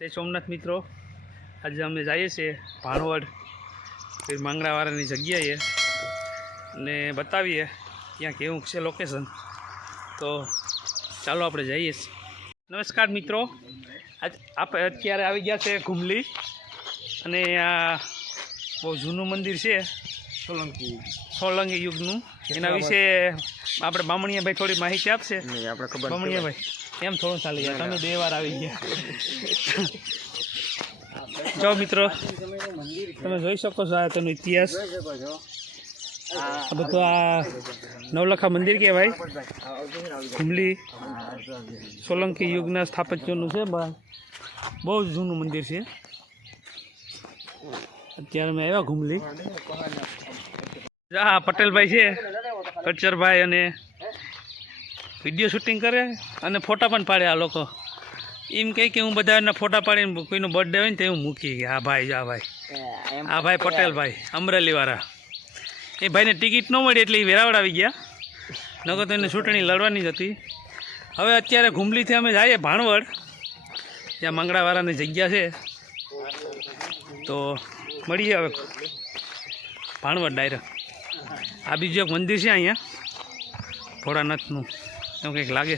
તે સોમનાથ મિત્રો, આજે અમે જઈએ છીએ ભાણવડ માંગણાવાળાની જગ્યાએ અને બતાવીએ ત્યાં કેવું છે લોકેશન. તો ચાલો આપણે જઈએ. નમસ્કાર મિત્રો, આપણે અત્યારે આવી ગયા છે ઘુમલી અને આ બહુ જૂનું મંદિર છે સોલંકી યુગનું. એના વિશે આપણે બામણીયાભાઈ થોડી માહિતી આપશે. બામણીયાભાઈ કેમ થોડું ચાલી ગયા, તમે 2 વાર આવી ગયા. જો મિત્રો તમે જોઈ શકો છો આ તેનો ઇતિહાસ. આ બધું આ નવલખા મંદિર કહેવાય. ઘુમલી સોલંકી યુગના સ્થાપત્યોનું છે. બહુ જૂનું મંદિર છે. અત્યારે મેં આવ્યા ઘુમલી. હા, પટેલભાઈ છે, કચરભાઈ, અને વિડીયો શૂટિંગ કરે અને ફોટા પણ પાડે. આ લોકો એમ કહે કે હું બધાના ફોટા પાડીને કોઈનો બર્થડે હોય ને તો હું મૂકી. આ ભાઈ પટેલભાઈ અમરેલીવાળા. એ ભાઈને ટિકિટ ન મળી એટલે એ વેરાવળ આવી ગયા, નકર તો એને ચૂંટણી લડવાની જ હતી. હવે અત્યારે ઘુમલીથી અમે જઈએ ભાણવડ, જ્યાં માંગણાવાળાની જગ્યા છે. તો મળીએ હવે ભાણવડ ડાયરેક્ટ. આ બીજું એક મંદિર છે અહીંયા ભોળાનાથનું, એવું કંઈક લાગે,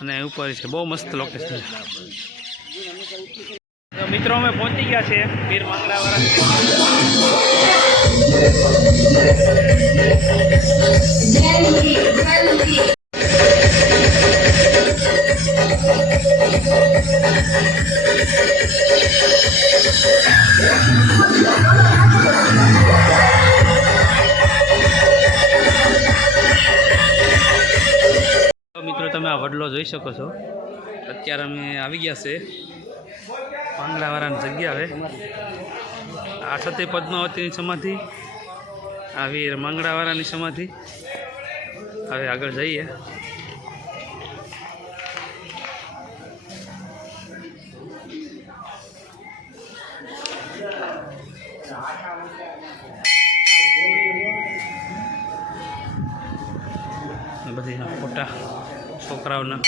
અને ઉપર છે. બહુ મસ્ત લોકેશન. તો મિત્રો અમે પહોંચી ગયા છે વીર માંગણાવાળા. મિત્રો તમે આ વડલો જોઈ શકો છો. અત્યારે અમે આવી ગયા છે માંગણાવાળાની જગ્યાએ. આ સતી પદ્માવતીની સમાધિ, આ વીર માંગણાવાળાની સમાધિ. હવે આગળ જઈએ. બધી ફોટા છોકરાઓના.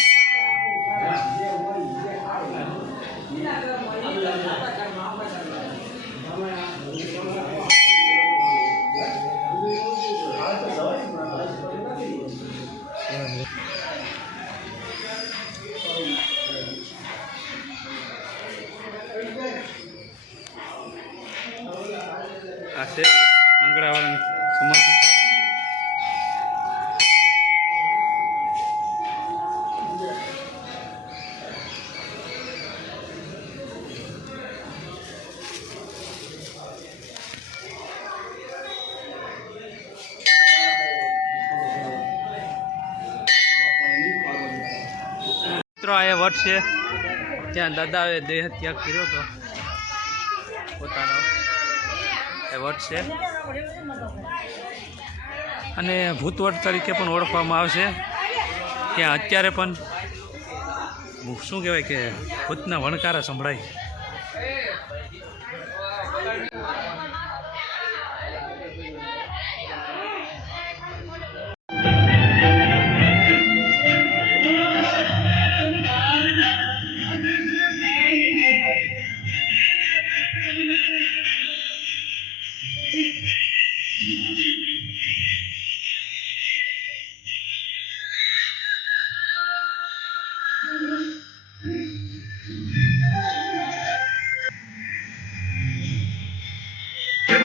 આ છે માંગણાવાળાની સમાધિ. મિત્રો આ વટ છે ત્યાં દાદાએ દેહ ત્યાગ કર્યો હતો પોતાનો. એ વટ છે અને ભૂતવટ તરીકે પણ ઓળખવામાં આવશે. ત્યાં અત્યારે પણ શું કહેવાય કે ભૂતના વણકારા સંભળાય.